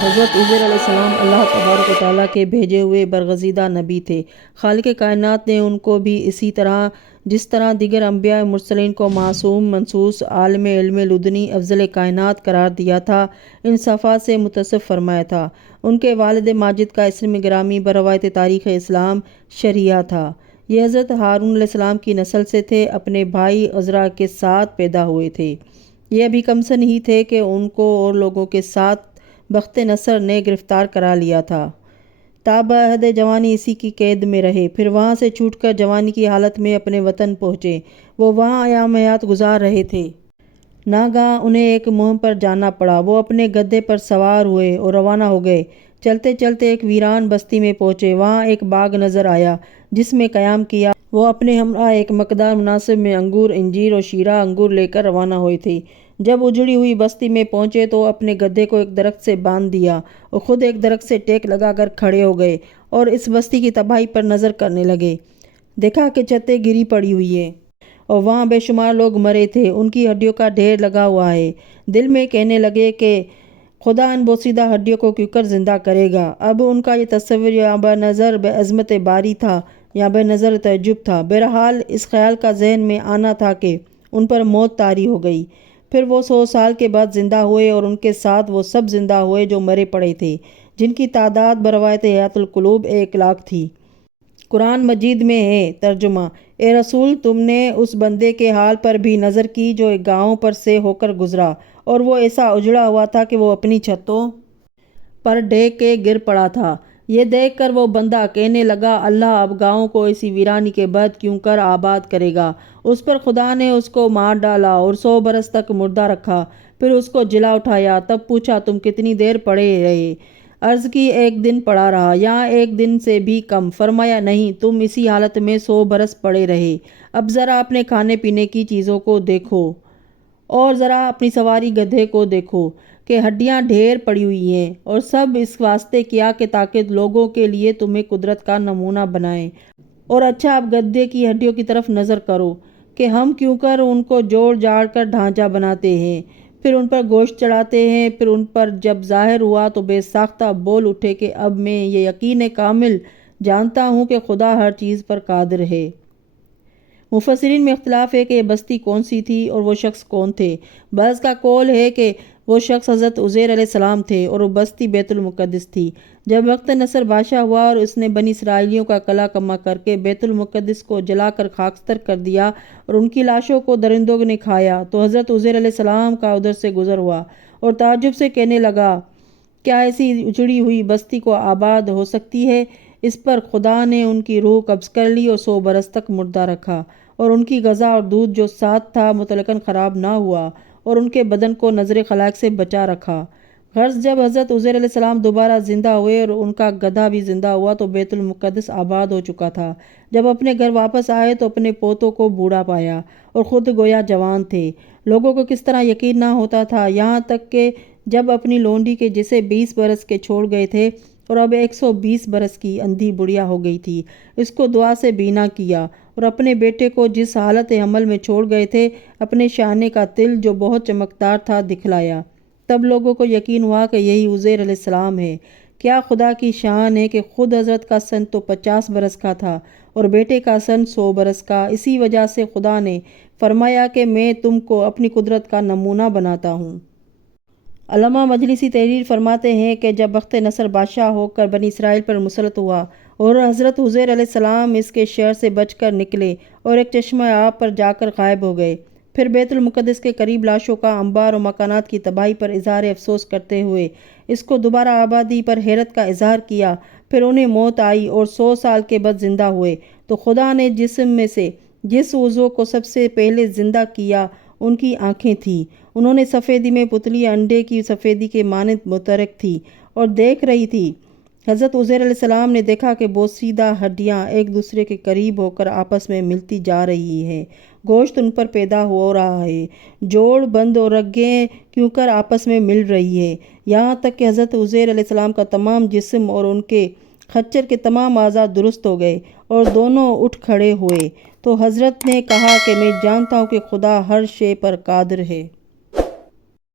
حضرت عزیر علیہ السلام اللہ تبارک و تعالیٰ کے بھیجے ہوئے برگزیدہ نبی تھے۔ خالق کائنات نے ان کو بھی اسی طرح جس طرح دیگر انبیاء مرسلین کو معصوم، منصوص، عالم علم لدنی، افضل کائنات قرار دیا تھا، ان صفات سے متصف فرمایا تھا۔ ان کے والد ماجد کا اسم گرامی بروایت تاریخ اسلام شریعہ تھا۔ یہ حضرت ہارون علیہ السلام کی نسل سے تھے، اپنے بھائی عزرا کے ساتھ پیدا ہوئے تھے۔ یہ ابھی کمسن ہی تھے کہ ان کو اور لوگوں کے ساتھ بخت نصر نے گرفتار کرا لیا تھا۔ تا بعد جوانی اسی کی قید میں رہے، پھر وہاں سے چھوٹ کر جوانی کی حالت میں اپنے وطن پہنچے۔ وہ وہاں ایام حیات گزار رہے تھے۔ ناگہاں انہیں ایک مہم پر جانا پڑا۔ وہ اپنے گدھے پر سوار ہوئے اور روانہ ہو گئے۔ چلتے چلتے ایک ویران بستی میں پہنچے۔ وہاں ایک باغ نظر آیا جس میں قیام کیا۔ وہ اپنے ہمراہ ایک مقدار مناسب میں انگور، انجیر اور شیرہ انگور لے کر روانہ ہوئے تھے۔ جب اجڑی ہوئی بستی میں پہنچے تو اپنے گدھے کو ایک درخت سے باندھ دیا اور خود ایک درخت سے ٹیک لگا کر کھڑے ہو گئے اور اس بستی کی تباہی پر نظر کرنے لگے۔ دیکھا کہ چھتیں گری پڑی ہوئی ہیں اور وہاں بے شمار لوگ مرے تھے، ان کی ہڈیوں کا ڈھیر لگا ہوا ہے۔ دل میں کہنے لگے کہ خدا ان بوسیدہ ہڈیوں کو کیوں کر زندہ کرے گا۔ اب ان کا یہ تصور یا بہ نظر عظمت باری تھا یا بہ نظر تعجب تھا۔ بہرحال اس خیال کا ذہن میں آنا تھا کہ ان پر موت طاری ہو گئی۔ پھر وہ 100 سال کے بعد زندہ ہوئے اور ان کے ساتھ وہ سب زندہ ہوئے جو مرے پڑے تھے، جن کی تعداد بروایت حیات القلوب 1,00,000 تھی۔ قرآن مجید میں ہے ترجمہ: اے رسول، تم نے اس بندے کے حال پر بھی نظر کی جو ایک گاؤں پر سے ہو کر گزرا اور وہ ایسا اجڑا ہوا تھا کہ وہ اپنی چھتوں پر ڈھہ کے گر پڑا تھا۔ یہ دیکھ کر وہ بندہ کہنے لگا، اللہ اب گاؤں کو اسی ویرانی کے بعد کیوں کر آباد کرے گا۔ اس پر خدا نے اس کو مار ڈالا اور 100 برس تک مردہ رکھا، پھر اس کو جلا اٹھایا۔ تب پوچھا، تم کتنی دیر پڑے رہے؟ عرض کی، 1 دن پڑا رہا یا 1 دن سے بھی کم۔ فرمایا، نہیں، تم اسی حالت میں 100 برس پڑے رہے۔ اب ذرا اپنے کھانے پینے کی چیزوں کو دیکھو اور ذرا اپنی سواری گدھے کو دیکھو کہ ہڈیاں ڈھیر پڑی ہوئی ہیں، اور سب اس واسطے کیا کہ تاکہ لوگوں کے لیے تمہیں قدرت کا نمونہ بنائیں۔ اور اچھا، اب گدھے کی ہڈیوں کی طرف نظر کرو کہ ہم کیوں کر ان کو جوڑ جاڑ کر ڈھانچہ بناتے ہیں، پھر ان پر گوشت چڑھاتے ہیں۔ پھر ان پر جب ظاہر ہوا تو بے ساختہ بول اٹھے کہ اب میں یہ یقین کامل جانتا ہوں کہ خدا ہر چیز پر قادر ہے۔ مفسرین میں اختلاف ہے کہ یہ بستی کون سی تھی اور وہ شخص کون تھے۔ بعض کا قول ہے کہ وہ شخص حضرت عزیر علیہ السلام تھے اور وہ بستی بیت المقدس تھی۔ جب وقت نصر بادشاہ ہوا اور اس نے بنی اسرائیلیوں کا قلعہ کما کر کے بیت المقدس کو جلا کر خاکستر کر دیا اور ان کی لاشوں کو درندوں نے کھایا، تو حضرت عزیر علیہ السلام کا ادھر سے گزر ہوا اور تعجب سے کہنے لگا، کیا ایسی اجڑی ہوئی بستی کو آباد ہو سکتی ہے؟ اس پر خدا نے ان کی روح قبض کر لی اور 100 برس تک مردہ رکھا، اور ان کی غذا اور دودھ جو ساتھ تھا مطلقاً خراب نہ ہوا، اور ان کے بدن کو نظر خلائق سے بچا رکھا۔ غرض جب حضرت عزیر علیہ السلام دوبارہ زندہ ہوئے اور ان کا گدھا بھی زندہ ہوا تو بیت المقدس آباد ہو چکا تھا۔ جب اپنے گھر واپس آئے تو اپنے پوتوں کو بوڑھا پایا اور خود گویا جوان تھے۔ لوگوں کو کس طرح یقین نہ ہوتا تھا، یہاں تک کہ جب اپنی لونڈی کے جسے 20 برس کے چھوڑ گئے تھے اور اب 120 برس کی اندھی بڑھیا ہو گئی تھی، اس کو دعا سے بینا کیا، اور اپنے بیٹے کو جس حالت حمل میں چھوڑ گئے تھے اپنے شانے کا تل جو بہت چمکدار تھا دکھلایا، تب لوگوں کو یقین ہوا کہ یہی عزیر علیہ السلام ہے۔ کیا خدا کی شان ہے کہ خود حضرت کا سن تو 50 برس کا تھا اور بیٹے کا سن 100 برس کا۔ اسی وجہ سے خدا نے فرمایا کہ میں تم کو اپنی قدرت کا نمونہ بناتا ہوں۔ علامہ مجلسی تحریر فرماتے ہیں کہ جب بخت نصر بادشاہ ہو کر بنی اسرائیل پر مسلط ہوا اور حضرت عزیر علیہ السلام اس کے شہر سے بچ کر نکلے اور ایک چشمہ آب پر جا کر غائب ہو گئے، پھر بیت المقدس کے قریب لاشوں کا انبار اور مکانات کی تباہی پر اظہار افسوس کرتے ہوئے اس کو دوبارہ آبادی پر حیرت کا اظہار کیا، پھر انہیں موت آئی اور 100 سال کے بعد زندہ ہوئے، تو خدا نے جسم میں سے جس عضو کو سب سے پہلے زندہ کیا ان کی آنکھیں تھیں۔ انہوں نے سفیدی میں پتلی انڈے کی سفیدی کے مانند متحرک تھی اور دیکھ رہی تھی۔ حضرت عزیر علیہ السلام نے دیکھا کہ بوسیدہ ہڈیاں ایک دوسرے کے قریب ہو کر آپس میں ملتی جا رہی ہیں، گوشت ان پر پیدا ہو رہا ہے، جوڑ بند اور رگیں کیوں کر آپس میں مل رہی ہیں، یہاں تک کہ حضرت عزیر علیہ السلام کا تمام جسم اور ان کے خچر کے تمام اعضاء درست ہو گئے اور دونوں اٹھ کھڑے ہوئے۔ تو حضرت نے کہا کہ میں جانتا ہوں کہ خدا ہر شے پر قادر ہے۔